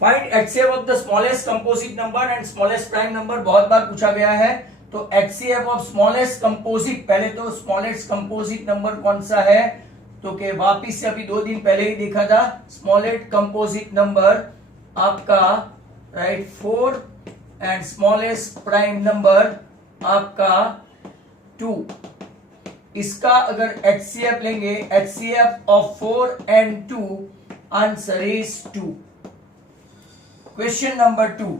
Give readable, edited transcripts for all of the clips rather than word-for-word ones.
Find HCF of the smallest composite number and smallest prime number, बहुत बार पूछा गया है। तो HCF ऑफ स्मॉलेस्ट कंपोजिट, पहले तो स्मॉलेस्ट कंपोजिट नंबर कौन सा है, तो के वापिस से अभी 2 दिन पहले ही देखा था। स्मॉलेस्ट कंपोजिट नंबर आपका right 4 and smallest prime number आपका 2। इसका अगर HCF लेंगे, HCF of 4 and 2, answer is 2। Question number 2,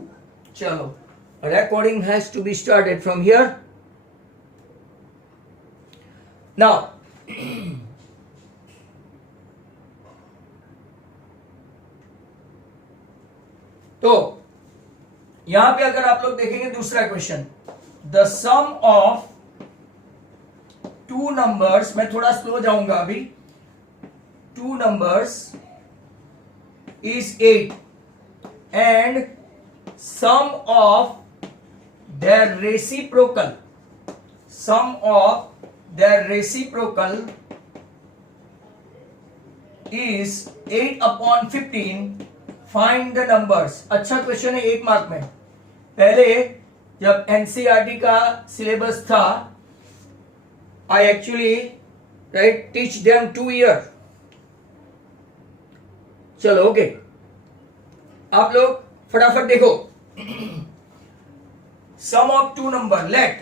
चलो recording has to be started from here now। तो यहां पे अगर आप लोग देखेंगे दूसरा question, the sum of 2 numbers, मैं थोड़ा स्लो जाऊंगा अभी, 2 numbers is 8 and sum of their reciprocal, sum of their reciprocal is 8/15, find the numbers। अच्छा क्वेश्चन है, 1 मार्क में। पहले जब एनसीईआरटी का सिलेबस था, I actually right teach them 2 year। चलो ओके, आप लोग फटाफट देखो। Sum of 2 number, let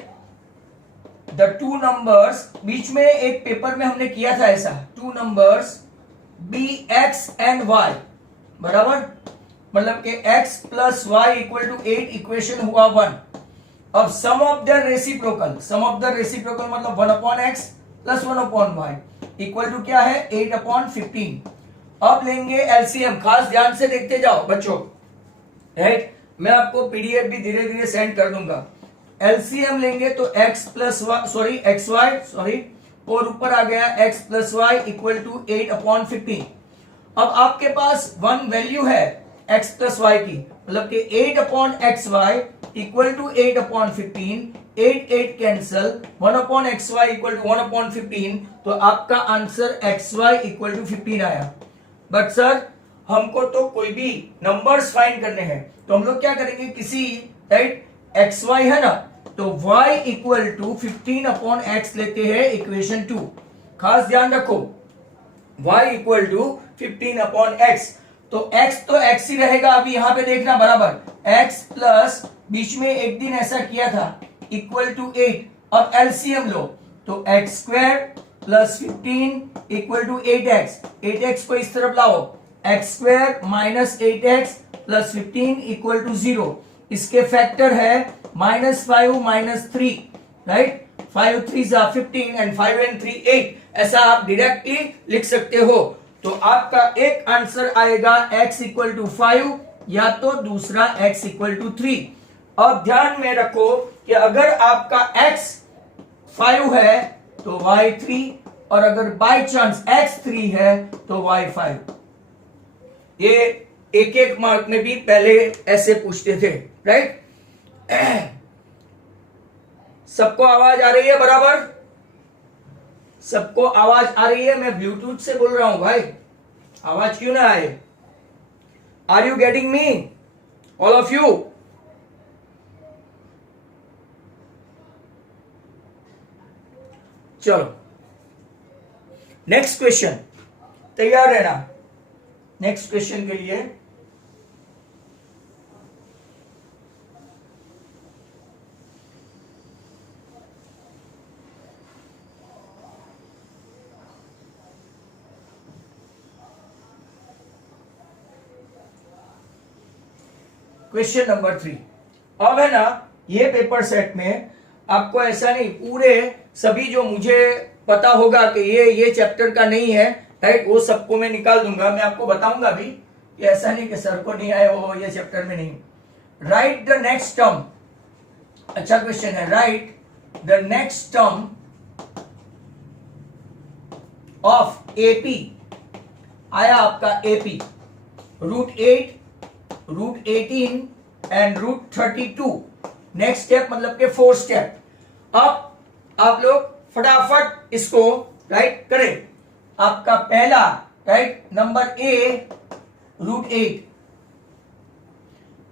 the 2 numbers, बीच में एक पेपर में हमने किया था ऐसा, 2 numbers be x and y, बराबर, मतलब कि x plus y equal to 8, equation हुआ 1। अब sum of the reciprocal, sum of the reciprocal मतलब 1/x plus 1/y equal to क्या है, 8/15। अब लेंगे एलसीएम, खास ध्यान से देखते जाओ बच्चों, राइट, मैं आपको पीडीएफ भी धीरे धीरे सेंड कर दूंगा। एलसीएम लेंगे तो x प्लस एक्स वाई और ऊपर आ गया x plus y equal to 8/15। अब आपके पास 1 वैल्यू है x प्लस वाई की, मतलब कि 8/xy equal to 8/15, 8 cancel, 1/xy equal to 1/15, तो आपका आंसर xy इक्वल टू 15 आया। बट सर हमको तो कोई भी नंबर्स फाइंड करने हैं, तो हम लोग क्या करेंगे, किसी राइट xy है ना, तो y इक्वल टू 15/x लेते हैं, इक्वेशन 2। खास ध्यान रखो, y इक्वल टू 15/x, तो x तो x ही रहेगा। अभी यहां पे देखना बराबर, x प्लस बीच में एक दिन ऐसा किया था इक्वल टू 8। अब एलसीएम लो, तो x square plus 15 equal to 8x, 8x को इस तरफ लाओ, x square minus 8x plus 15 equal to 0। इसके फैक्टर है -5 -3, राइट, 5 3 15 एंड 5 and 3 8, ऐसा आप डायरेक्टली लिख सकते हो। तो आपका एक आंसर आएगा x इक्वल टू 5 या तो दूसरा x इक्वल टू 3। अब ध्यान में रखो कि अगर आपका x 5 है तो y 3, और अगर बाय चांस x 3 है तो y 5। ये एक मार्क में भी पहले ऐसे पूछते थे, राइट। सबको आवाज आ रही है बराबर, सबको आवाज आ रही है, मैं ब्लूटूथ से बोल रहा हूं भाई, आवाज क्यों ना आए। Are you getting me all of you? चलो नेक्स्ट क्वेश्चन, तैयार रहना नेक्स्ट क्वेश्चन के लिए। Question number 3। अब है ना, ये पेपर सेट में आपको ऐसा नहीं, पूरे सभी जो मुझे पता होगा कि ये चैप्टर का नहीं है, राइट, वो सबको मैं निकाल दूंगा। मैं आपको बताऊंगा भी कि ऐसा नहीं कि सर को नहीं आए, वो ये चैप्टर में नहीं। राइट द नेक्स्ट टर्म, अच्छा क्वेश्चन है, right the next term of AP. आया आपका एपी, √8, √18 एंड √32। नेक्स्ट स्टेप मतलब के 4 स्टेप। अब आप लोग फटाफट इसको राइट करें। आपका पहला राइट नंबर ए √8,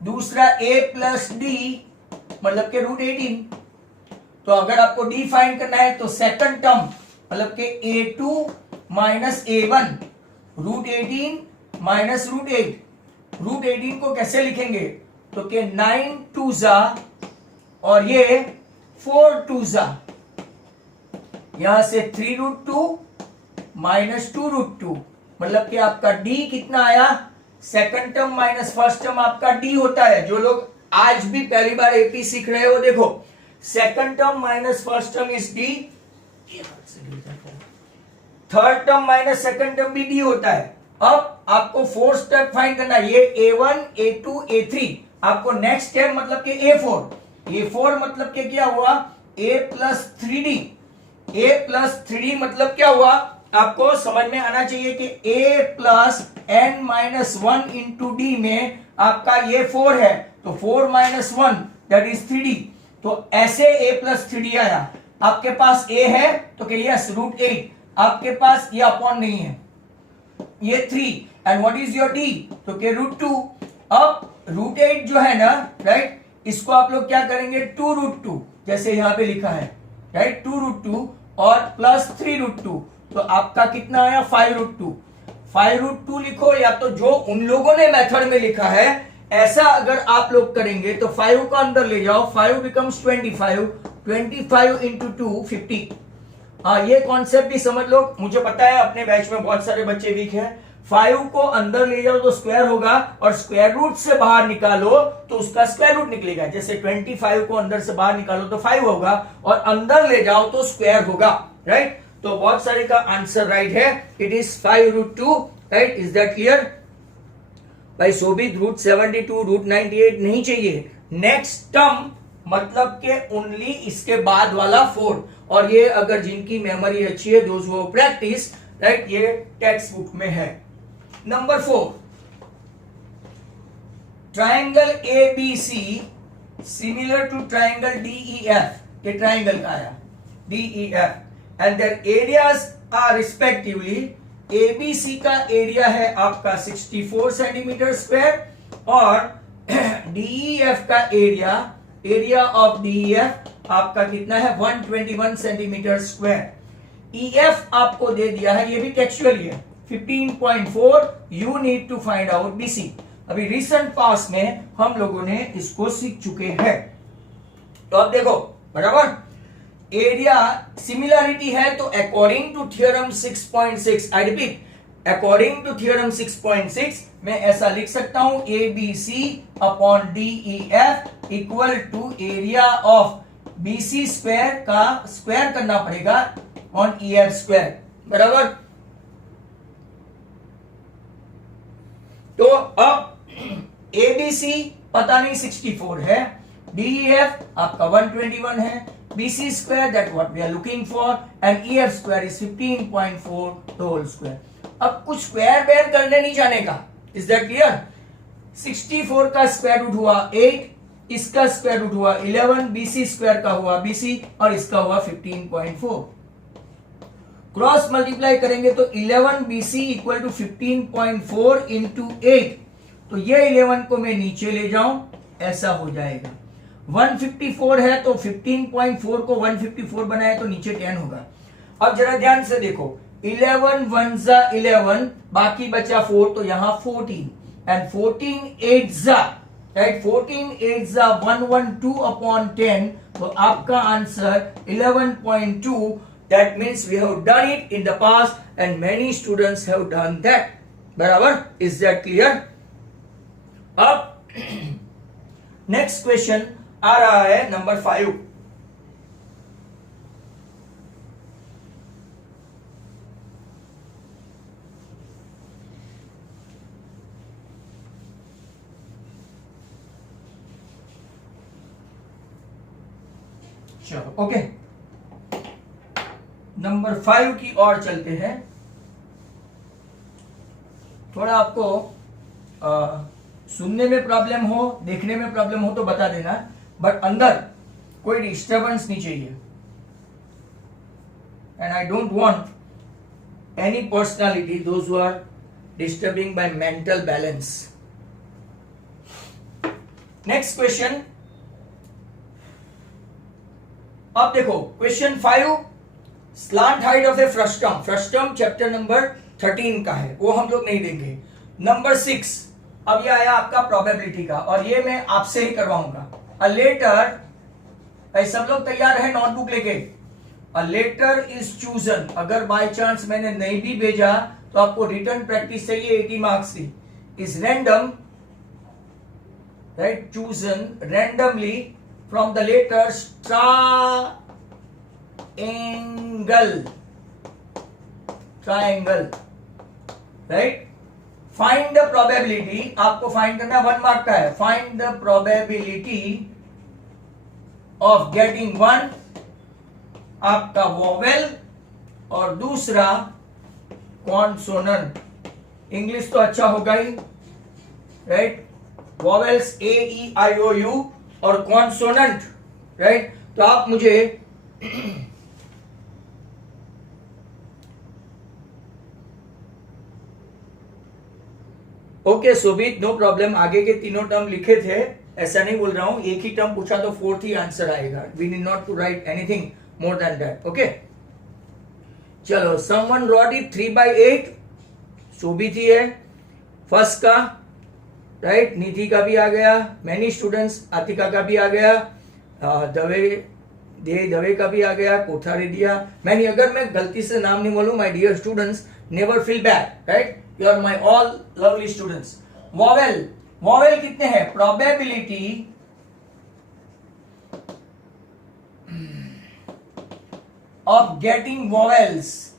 दूसरा a प्लस डी मतलब के रूट 18। तो अगर आपको डी फाइंड करना है तो सेकंड टर्म मतलब के a2 minus a1 root 18 minus root 8। Root 18 को कैसे लिखेंगे तो के 9 टू जा और ये 4 टू जा, यहां से 3 रूट 2 माइनस 2 रूट 2 मतलब कि आपका डी कितना आया, second term minus first term आपका डी होता है। जो लोग आज भी पहली बार एपी सीख रहे हो देखो, second term minus first term is D, third term minus second term भी डी होता है। अब आपको फोर्थ स्टेप फाइंड करना है, ये a1 a2 a3, आपको नेक्स्ट स्टेप मतलब कि a4 मतलब कि क्या हुआ a plus 3d, a plus 3d मतलब क्या हुआ आपको समझ में आना चाहिए कि a plus n minus 1 into D में आपका ये 4 है तो 4 माइनस 1 दैट इज 3d। तो ऐसे a प्लस 3d आया। आपके पास a है तो कि यस रूट 8, आपके पास ये अपॉन नहीं है, ये 3 and what is your d तो के रूट 2। अब रूट 8 जो है ना राइट, इसको आप लोग क्या करेंगे 2 रूट 2 जैसे यहां पे लिखा है राइट, 2 रूट 2 और प्लस 3 रूट 2 तो आपका कितना आया 5 रूट 2। 5 रूट 2 लिखो, या तो जो उन लोगों ने मेथड में लिखा है ऐसा अगर आप लोग करेंगे तो 5 को अंदर ले जाओ, 5 बिकम्स 25, 25 इंटू 2 50। हाँ ये कॉन्सेप्ट भी समझ लो, मुझे पता है अपने बैच में बहुत सारे बच्चे वीक हैं। 5 को अंदर ले जाओ तो स्क्वायर होगा और स्क्वायर रूट से बाहर निकालो तो उसका स्क्वायर रूट निकलेगा। जैसे 25 को अंदर से बाहर निकालो तो 5 होगा और अंदर ले जाओ तो स्क्वायर होगा राइट। तो बहुत सारे का आंसर राइट है, it is 5 root 2 right. Is that clear भाई शोभित? रूट 72 रूट 98 नहीं चाहिए, नेक्स्ट टर्म मतलब के ओनली इसके बाद वाला 4। और ये अगर जिनकी मेमोरी अच्छी है दोज वो प्रैक्टिस राइट, ये टेक्स्ट बुक में है। Number 4, triangle ABC similar to triangle DEF. ये ट्राइंगल का आया DEF and their areas are respectively, ABC का एरिया है आपका 64 सेंटीमीटर स्क्वायर और डीईएफ का एरिया ऑफ डीईएफ आपका कितना है 121 सेंटीमीटर स्क्वायर। ईएफ आपको दे दिया है, ये भी टेक्सचुअल है 15.4, you need to find out BC. अभी रिसेंट पास में हम लोगों ने इसको सीख चुके हैं। तो अब देखो बराबर, एरिया सिमिलरिटी है तो according to theorem 6.6, I repeat according to theorem 6.6 मैं ऐसा लिख सकता हूं A B C upon D E F equal to area of B C square का स्क्वायर करना पड़ेगा ऑन ई एफ स्क्वायर बराबर। तो अब ए बी सी पता नहीं 64 है, डी ई एफ आपका 121 है, BC square that what we are looking for and EF square is 15.4 the whole square। अब कुछ स्क्वायर बेयर करने नहीं जाने का, इज दैट क्लियर? 64 का स्क्वायर रूट हुआ 8, इसका स्क्वायर रूट हुआ 11, BC स्क्वायर का हुआ BC और इसका हुआ 15.4। क्रॉस मल्टीप्लाई करेंगे तो 11 BC इक्वल टू 15.4 इंटू 8, तो ये 11 को मैं नीचे ले जाऊं ऐसा हो जाएगा। 154 है तो 15.4 को 154 बनाए तो नीचे 10 होगा। अब जरा ध्यान से देखो, 11 1 जा 11, बाकी बचा 4 तो यहां 14 एंड 14 8 जा राइट, 14 8 जा 112 अपॉन 10, तो आपका answer 11.2। That means we have done it in the past and many students have done that बराबर। Is that clear? अब नेक्स्ट क्वेश्चन आ रहा है नंबर 5। चलो ओके, नंबर 5 की ओर चलते हैं। थोड़ा आपको सुनने में प्रॉब्लम हो, देखने में प्रॉब्लम हो तो बता देना, बट अंदर कोई डिस्टर्बेंस नहीं चाहिए। And I don't want any personality those who are disturbing by mental balance. Next question, अब देखो question 5, slant height of a frustum. Frustum chapter number 13 का है, वो हम लोग नहीं देंगे। नंबर 6, अब ये आया आपका प्रोबेबिलिटी का, और ये मैं आपसे ही करवाऊंगा। अ लेटर, सब लोग तैयार है नोटबुक लेके? अ लेटर इज चूजन, अगर बाय चांस मैंने नहीं भी भेजा तो आपको रिटर्न प्रैक्टिस चाहिए 80 मार्क्स की। Is random, right, chosen randomly from the letters triangle, right. Find the probability, आपको फाइंड करना 1 मार्क का है। Find the probability of getting 1 आपका वोवेल और दूसरा कॉन्सोनेंट। इंग्लिश तो अच्छा होगा ही, right. Vowels A E I O U और कॉन्सोनेंट, राइट। तो आप मुझे ओके सुबीत, नो प्रॉब्लम। आगे के तीनों टर्म लिखे थे, ऐसा नहीं बोल रहा हूं, एक ही टर्म पूछा तो 4th ही आंसर आएगा। We need not to write anything more than that, okay. चलो, समवन रॉट इट 3/8, सुबीत ही है फर्स्ट का, राइट। निधि का भी आ गया, मैनी स्टूडेंट्स, आतिका का भी आ गया, दवे का भी आ गया, कोठारी दिया। मैंने, अगर मैं गलती से नाम नहीं बोलूं, my dear students, never feel bad, right, you are my all lovely students. Vowel, vowel कितने हैं? प्रोबेबिलिटी ऑफ गेटिंग वॉवेल्स,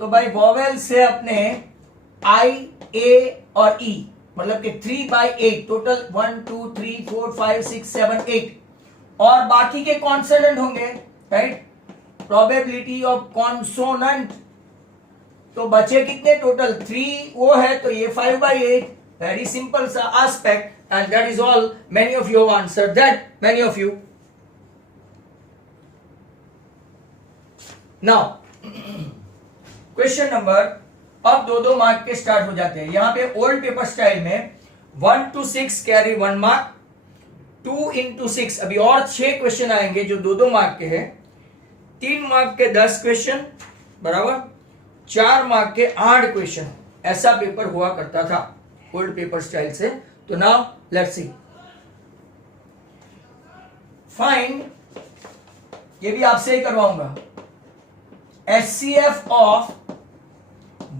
तो भाई वॉवेल से अपने आई, ए और ई, मतलब कि 3/8 टोटल, 1 2 3 4 5 6 7 8, और बाकी के कॉन्सोनेंट होंगे, राइट। प्रोबेबिलिटी ऑफ कॉन्सोनेंट, तो बचे कितने टोटल? 3 वो है, तो ये 5/8। वेरी सिंपल सा aspect, and that is all. Many of you answer that, many of you. Now question number, अब 2-2 मार्क के स्टार्ट हो जाते हैं। यहां पे ओल्ड पेपर स्टाइल में 1 to 6 कैरी 1 मार्क, 2 into 6, अभी और 6 क्वेश्चन आएंगे जो 2-2 मार्क के हैं। 3 मार्क के 10 क्वेश्चन, बराबर 4 मार्क के 8 क्वेश्चन, ऐसा पेपर हुआ करता था ओल्ड पेपर स्टाइल से। तो नाउ लेट्स सी, फाइंड, ये भी आपसे ही करवाऊंगा, HCF ऑफ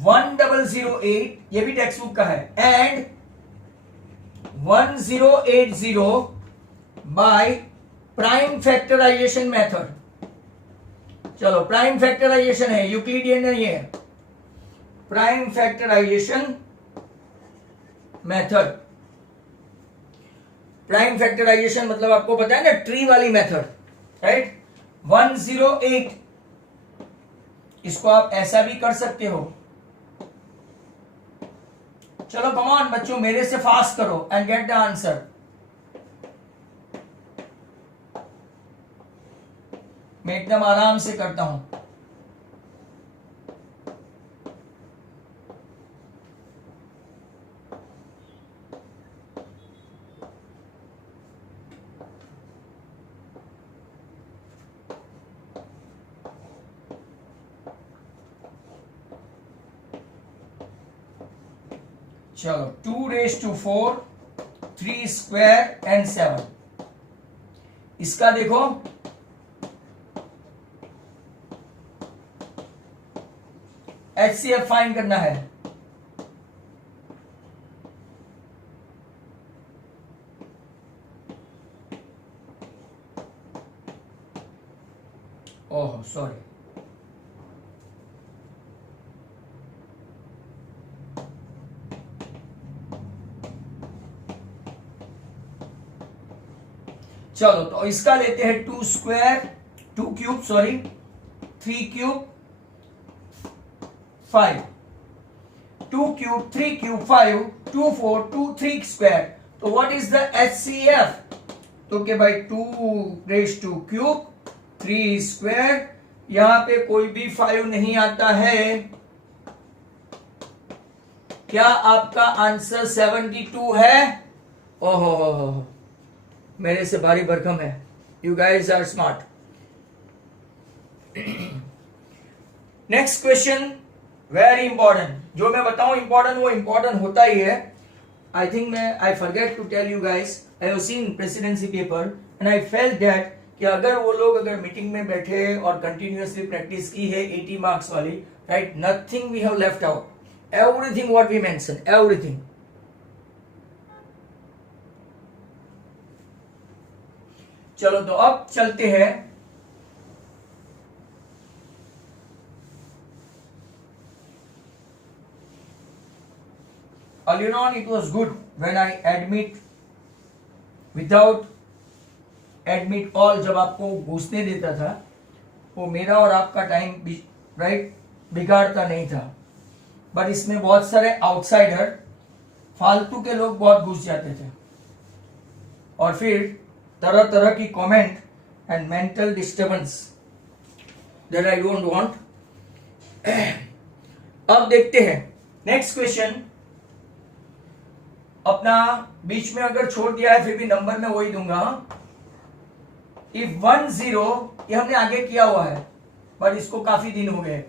1008, ये भी टेक्स्ट बुक का है, and 1080 by prime factorisation method. चलो, प्राइम फैक्टराइजेशन है, यूक्लिडियन नहीं है, prime factorisation method. Prime factorisation मतलब आपको पता है ना, ट्री वाली मेथड, राइट। 108, इसको आप ऐसा भी कर सकते हो। चलो कम ऑन बच्चों, मेरे से फास्ट करो एंड गेट द आंसर। मैं एकदम आराम से करता हूं। चलो, 2⁴, 3 स्क्वायर एंड 7, इसका देखो, HCF फाइंड करना है। ओह सॉरी, चलो तो इसका लेते हैं 2 square, 2 cube, sorry 3 cube 5, 2 cube 3 cube 5, 2 4 2 3 square. तो व्हाट इज द HCF? तो के भाई 2⁵ क्यूब 3 स्क्वायर, यहां पे कोई भी 5 नहीं आता है। क्या आपका आंसर 72 है? ओहो हो, मेरे से भारी भरकम है। You guys are smart. Next question very important. जो मैं बताऊं इंपॉर्टेंट वो इंपॉर्टेंट होता ही है। I think I forget to tell you guys, I have seen Presidency paper and I felt that कि अगर वो लोग अगर मीटिंग में बैठे और कंटिन्यूअसली प्रैक्टिस की है 80 मार्क्स वाली, right, nothing we have left out, everything what we mention, everything. चलो तो अब चलते हैं earlier on. It was good when I admit without admit all, जब आपको घुसने देता था वो मेरा और आपका टाइम राइट बिगाड़ता नहीं था। बट इसमें बहुत सारे आउटसाइडर फालतू के लोग बहुत घुस जाते थे और फिर तरह तरह की comment and mental disturbance that I don't want. अब देखते हैं नेक्स्ट क्वेश्चन। अपना बीच में अगर छोड़ दिया है फिर भी नंबर में वही दूंगा। इफ 10, ये हमने आगे किया हुआ है पर इसको काफी दिन हो गए।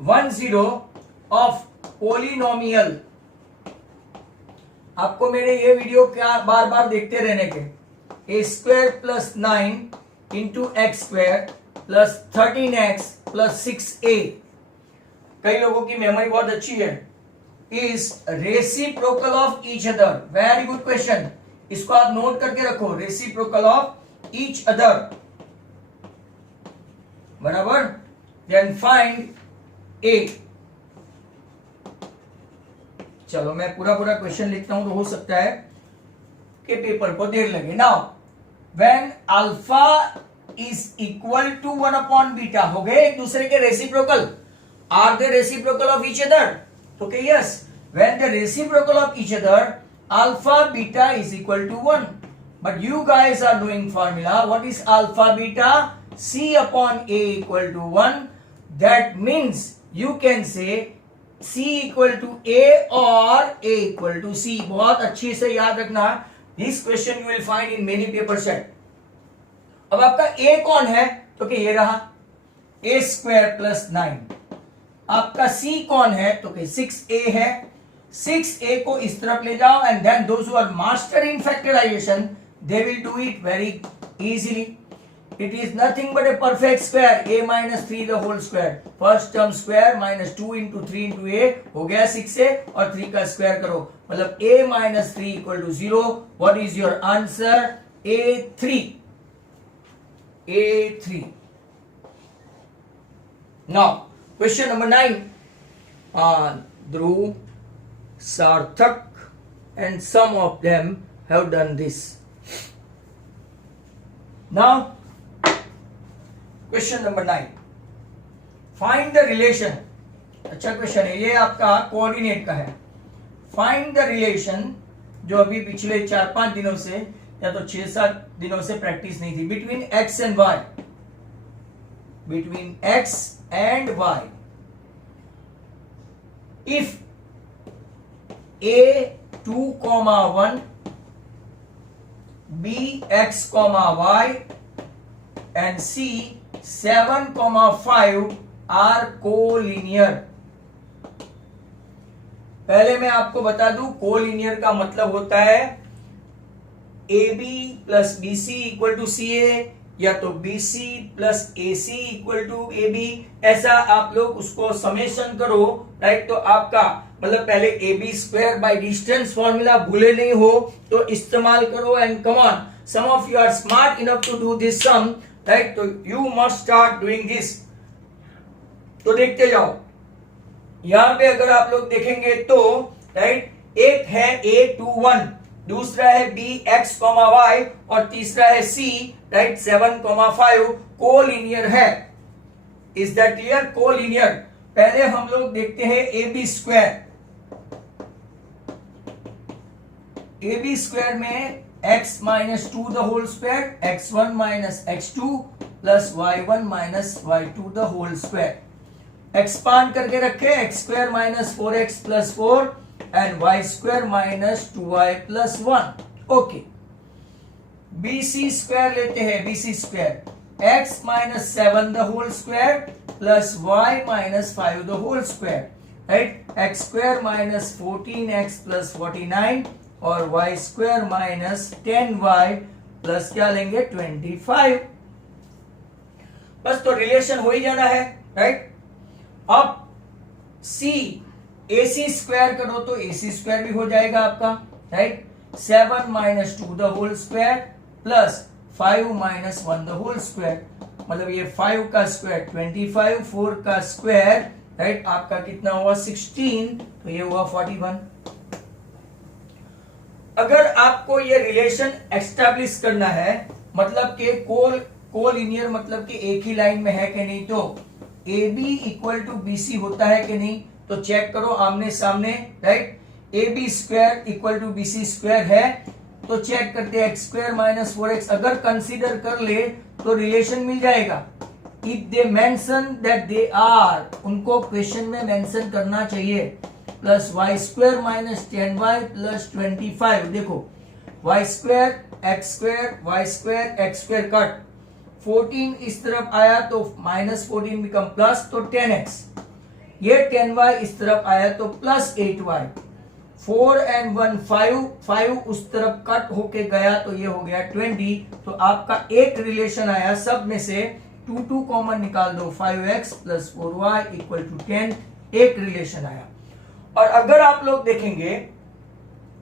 10 ऑफ पोलिनोमियल, आपको मेरे ये वीडियो क्या बार बार देखते रहने के। a² plus 9 into x² plus 13x plus 6a, कई लोगों की मेमोरी बहुत अच्छी है, is reciprocal of each other. Very good question, इसको आप नोट करके रखो, रेसिप्रोकल ऑफ ईच अदर, बराबर। देन फाइंड ए। चलो मैं पूरा क्वेश्चन लिखता हूं तो हो सकता है कि पेपर को देर लगे। Now when alpha is equal to 1/बीटा, हो गए एक दूसरे के reciprocal. Are they reciprocal of each other? Okay, yes. When the reciprocal of each other, alpha beta is equal to 1. But you guys are doing formula. What is alpha beta? C upon A equal to 1. That means you can say C equal to A or A equal to C. बहुत अच्छी से याद रखना। This question you will find in many paper set. अब आपका A कौन है? तो कि ये रहा A² प्लस 9। आपका C कौन है? तो कि 6a है। 6a को इस तरफ ले जाओ and then those who are master in factorisation they will do it very easily. It is nothing but a perfect square, a minus 3 the whole square. First term square minus 2 into 3 into a हो गया 6a और 3 का square करो, मतलब a minus 3 equal to 0। What is your answer? a3। a3। Now Question number 9. Dhruv, Sarthak and some of them have done this. Now, question number 9. Find the relation. अच्छा question है ये, आपका coordinate का है। Find the relation, जो अभी पिछले 4-5 दिनों से या तो 6-7 दिनों से प्रैक्टिस नहीं थी, between x and y. Between x and y. If a 2,1, b x, y and c 7,5 are collinear. पहले मैं आपको बता दूं कोलिनियर का मतलब होता है ab plus bc equal to ca या तो BC plus AC equal to AB, ऐसा आप लोग उसको समेशन करो, राइट। तो आपका मतलब पहले AB² बाय डिस्टेंस फॉर्मूला भूले नहीं हो तो इस्तेमाल करो and come on, some of you are smart enough to do this sum, right. तो you must start doing this. तो देखते जाओ, यहां पे अगर आप लोग देखेंगे तो राइट, एक है A21, दूसरा है bx, y और तीसरा है c, राइट, 7,5 कोलिनियर है। Is that clear? कोलिनियर। पहले हम लोग देखते हैं AB²। AB² में x minus 2 the whole square, x1 minus x2 plus y1 minus y2 the whole square. Expand करके रखे, x² minus 4x plus 4 and y² minus 2y plus 1. Okay, BC square लेते हैं, BC square x minus 7 the whole square plus y minus 5 the whole square, right. x square minus 14x plus 49 और y square minus 10y plus क्या लेंगे 25। बस तो relation हो ही जाना है, राइट। अब C AC स्क्वायर करो तो AC स्क्वायर भी हो जाएगा आपका, right. 7 minus 2 the whole square plus 5 minus 1 the whole square, मतलब ये 5 का स्क्वायर 25, 4 का स्क्वायर, राइट, आपका कितना हुआ 16, तो ये हुआ 41। अगर आपको ये रिलेशन एस्टैब्लिश करना है, मतलब कि कोलिनियर, मतलब कि एक ही लाइन में है कि नहीं, तो AB इक्वल टू BC होता है कि नहीं, तो चेक करो आमने सामने, right. AB square equal to BC square है, तो चेक करते हैं, x स्क्वायर माइनस 4x अगर कंसीडर कर ले तो रिलेशन मिल जाएगा। If they mention that they are, उनको क्वेश्चन में मेंशन करना चाहिए, plus y square minus 10y plus 25। देखो y square x square y square x square cut, 14 इस तरफ आया तो माइनस 14 बिकम प्लस, तो 10x, ये 10y इस तरफ आया तो प्लस 8y, 4 and 1 5 उस तरफ कट होके गया तो ये हो गया 20। तो आपका एक रिलेशन आया, सब में से 2 कॉमन निकाल दो, 5x plus 4y equal to 10, एक रिलेशन आया। और अगर आप लोग देखेंगे,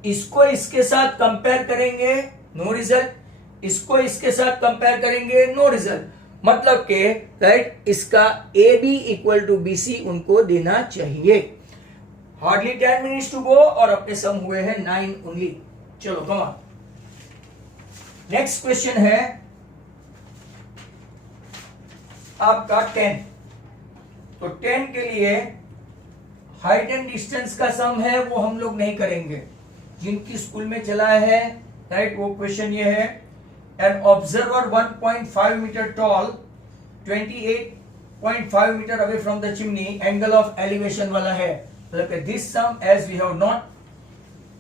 इसको इसके साथ कंपेयर करेंगे, नो रिजल्ट, इसको इसके साथ कंपेयर करेंगे, नो रिजल्ट, मतलब के राइट, इसका AB इक्वल टू BC उनको देना चाहिए। हार्डली 10 मिनट्स टू गो और अपने सम हुए हैं 9 ओनली। चलो कम ऑन, नेक्स्ट क्वेश्चन है आपका 10। तो 10 के लिए हाइट एंड डिस्टेंस का सम है, वो हम लोग नहीं करेंगे, जिनकी स्कूल में चला है, राइट। वो क्वेश्चन ये है, an observer 1.5 metre tall 28.5 metre away from the chimney, angle of elevation वाला है, मतलब this sum as we have not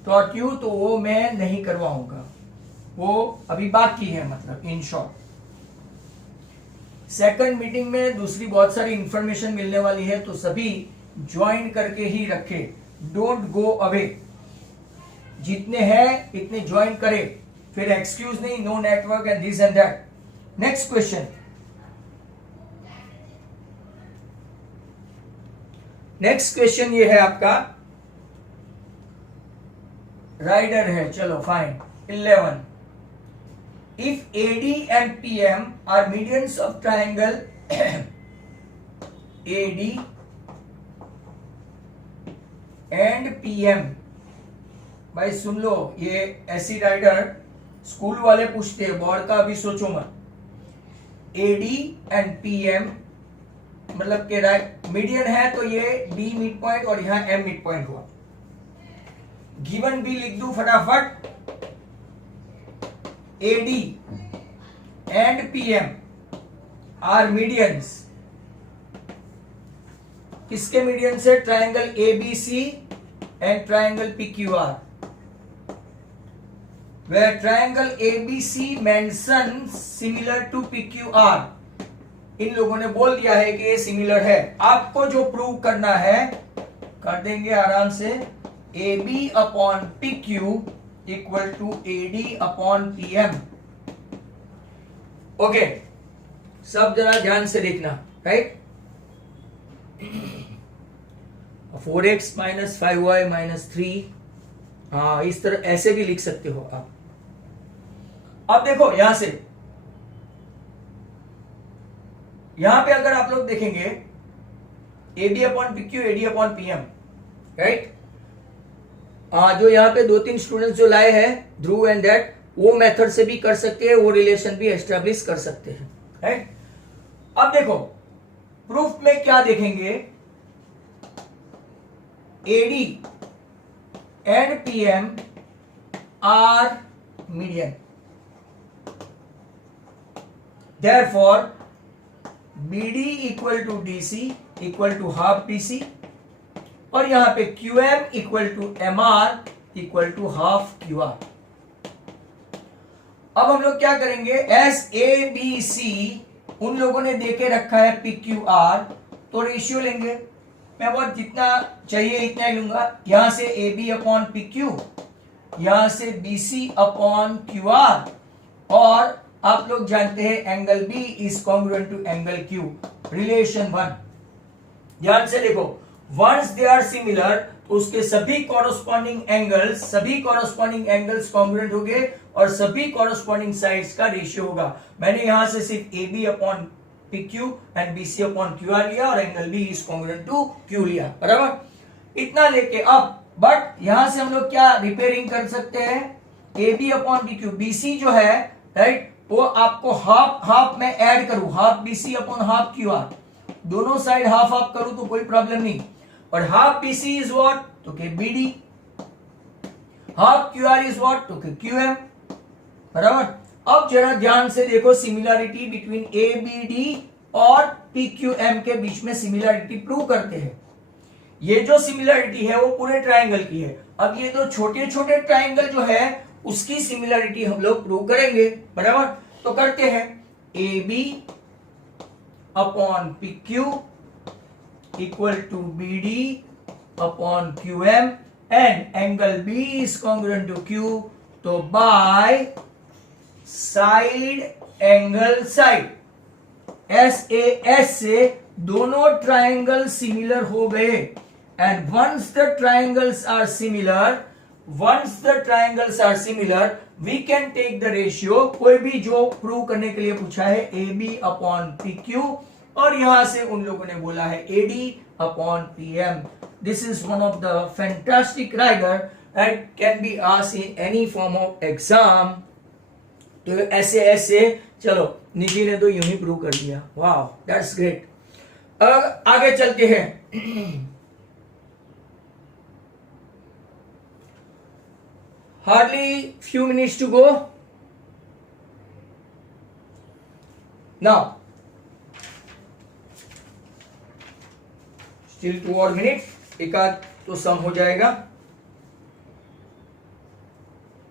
taught you, तो वो मैं नहीं करवाऊंगा, वो अभी बाकी है, मतलब इन शॉर्ट। सेकंड मीटिंग में दूसरी बहुत सारी इंफॉर्मेशन मिलने वाली है, तो सभी ज्वाइन करके ही रखे, डोंट गो अवे, जितने हैं इतने ज्वाइन करे, फिर एक्सक्यूज नहीं, no network and this and that. Next question, next question ये है आपका, राइडर है, चलो fine. 11, if AD and PM are medians of triangle AD and PM, भाई सुन लो, ये ऐसी राइडर स्कूल वाले पूछते हैं, बोर्ड का अभी सोचो मत। AD एंड PM मतलब के राइट मीडियन है, तो ये D मिड पॉइंट और यहां M मिड पॉइंट हुआ। गिवन B लिख दू फटाफट, AD and PM are medians, किसके मीडियन से? Triangle ABC and triangle PQR, where triangle ABC mentions similar to PQR, इन लोगों ने बोल दिया है कि ये सिमिलर है। आपको जो प्रूव करना है कर देंगे आराम से, AB upon PQ equal to AD upon PM। Okay, सब जरा ध्यान से देखना, right. 4x minus 5y minus 3, हाँ इस तरह ऐसे भी लिख सकते हो आप। अब देखो यहां से, यहां पे अगर आप लोग देखेंगे AD upon PQ, AD upon PM, right. जो यहां पे 2-3 स्टूडेंट्स जो लाए हैं, ध्रुव एंड दैट, वो मेथड से भी कर सकते हैं, वो रिलेशन भी एस्टेब्लिश कर सकते हैं, राइट। अब देखो प्रूफ में क्या देखेंगे, AD and PM are median, therefore BD equal to DC equal to half DC, और यहां पे QM equal to MR equal to half QR। अब हम लोग क्या करेंगे, एस ए बी सी उन लोगों ने देके रखा है पी क्यू आर, तो रेशियो लेंगे। मैं बहुत जितना चाहिए इतना ही लूंगा। यहां से A B upon P Q, यहां से B C upon Q R, और आप लोग जानते हैं angle B is congruent to angle Q, relation 1। ध्यान से देखो, वंस दे आर सिमिलर तो उसके सभी कॉरस्पॉन्डिंग एंगल्स कॉन्ग्रुएंट होंगे और सभी कॉरस्पॉन्डिंग साइड्स का रेशियो होगा। मैंने यहां से सिर्फ A B upon P Q and B C upon Q R लिया और angle B is congruent to Q लिया, बराबर। इतना लेके अब बट यहां से हम लोग क्या रिपेयरिंग कर सकते हैं, A B upon B Q, B C जो है राइट वो आपको हाफ हाफ में ऐड करूं, half B C upon half Q R, दोनों साइड हाफ हाफ करूं तो कोई प्रॉब्लम नहीं। और half B C is what, तो के B D, half Q R is what, तो के क्यू एम, बराबर। अब जरा ध्यान से देखो similarity between A B D और पी क्यू एम के बीच में सिमिलरिटी प्रूव करते हैं। ये जो सिमिलरिटी है वो पूरे ट्राइंगल की है। अब ये जो छोटे छोटे ट्राइंगल जो है उसकी सिमिलरिटी हम लोग प्रूव करेंगे, बराबर। तो करते हैं, A B upon P Q equal to B D upon Q M and angle B is congruent to Q, तो by side angle side, S A S से दोनों ट्राइंगल सिमिलर हो गए। And once the triangles are similar we can take the ratio, कोई भी जो prove करने के लिए पूछा है, A B upon P Q, और यहां से उन लोगों ने बोला है ए D upon P M. This is one of the fantastic rider and can be asked in any form of exam. तो ऐसे चलो निधि ने तो यूं ही प्रूव कर दिया, वाह दैट्स ग्रेट। अब आगे चलते हैं। Hardly few minutes to go. Now, still 2 और मिनट, एक आध तो सम हो जाएगा।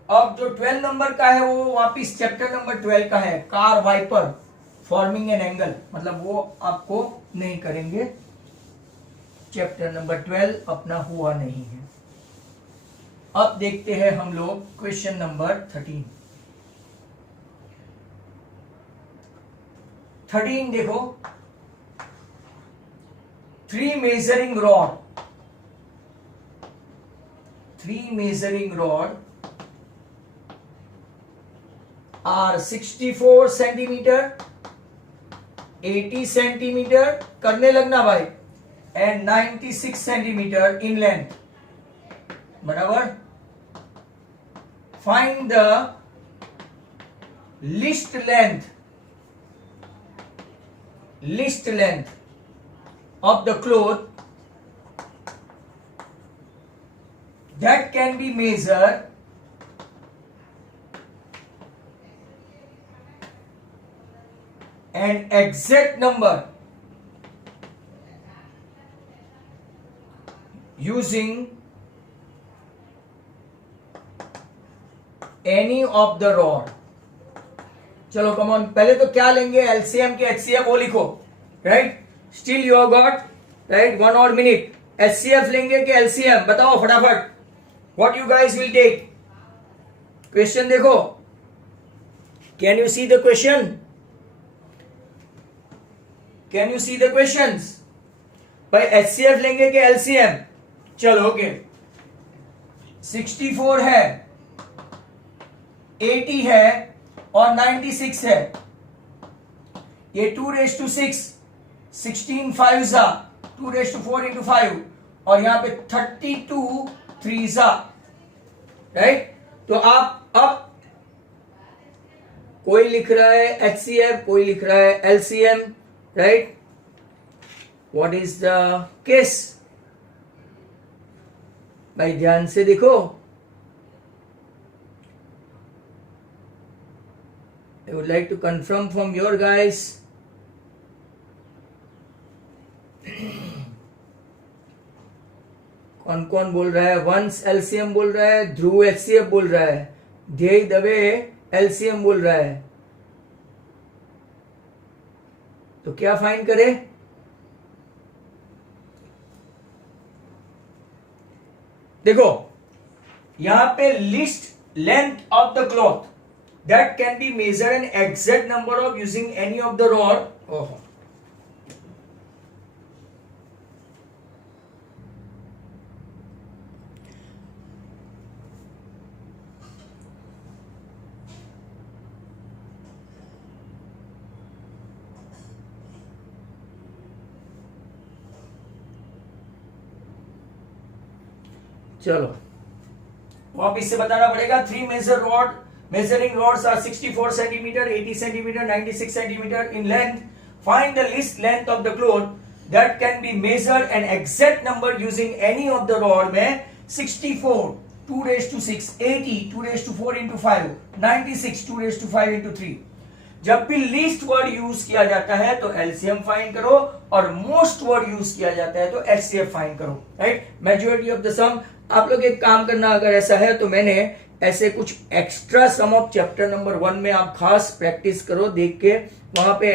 अब जो 12 नंबर का है वो वापिस चैप्टर नंबर 12 का है, car wiper forming an angle, मतलब वो आपको नहीं करेंगे, चैप्टर नंबर 12 अपना हुआ नहीं है। अब देखते हैं हम लोग क्वेश्चन नंबर 13 देखो, 3 measuring rod are 64 centimetre, 80 centimetre करने लगना भाई, एंड 96 सेंटीमीटर इन लेंथ, बराबर। Find the least length of the cloth that can be measured and exact number using any of the rod. चलो कम ऑन, पहले तो क्या लेंगे, एलसीएम के एचसीएफ वो लिखो, right. Still you got right 1 और मिनट। एचसीएफ लेंगे कि एलसीएम, बताओ फटाफट, what you guys will take. Question देखो, can you see the question, can you see the questions. भाई एचसीएफ लेंगे कि एलसीएम, चलो ओके। 64 है, 80 है और 96 है, ये 2⁶, 16 5 जा 2⁴ इंटू 5, और यहां पे 32 3 जा, राइट। तो आप अब कोई लिख रहा है एचसीएफ, कोई लिख रहा है LCM, right. What is the case, भाई ध्यान से देखो। I would like to confirm from your guys. कौन कौन बोल रहा है, वंस एलसीएम बोल रहा है, ध्रुव एचसीएफ बोल रहा है, ध्येय दवे एलसीएम बोल रहा है, तो क्या फाइंड करें? देखो यहां पे list length of the cloth that can be measure an exact number of using any of the rod. ओहो, चलो वापिस से बताना पड़ेगा। 3 measure rod, measuring rods are 64 centimeter, 80 centimeter, 96 centimeter in length. Find the least length of the cloth that can be measured an exact number using any of the rod में 64 2 raised to 6, 80 2 raised to 4 into 5, 96 2 raised to 5 into 3। जब भी least word use किया जाता है तो LCM find करो, और most word use किया जाता है तो एचसीएफ फाइंड करो, राइट। मेजॉरिटी ऑफ द सम। आप लोग एक काम करना, अगर ऐसा है तो मैंने ऐसे कुछ extra sum of chapter number 1 में आप खास प्रैक्टिस करो, देख के वहां पे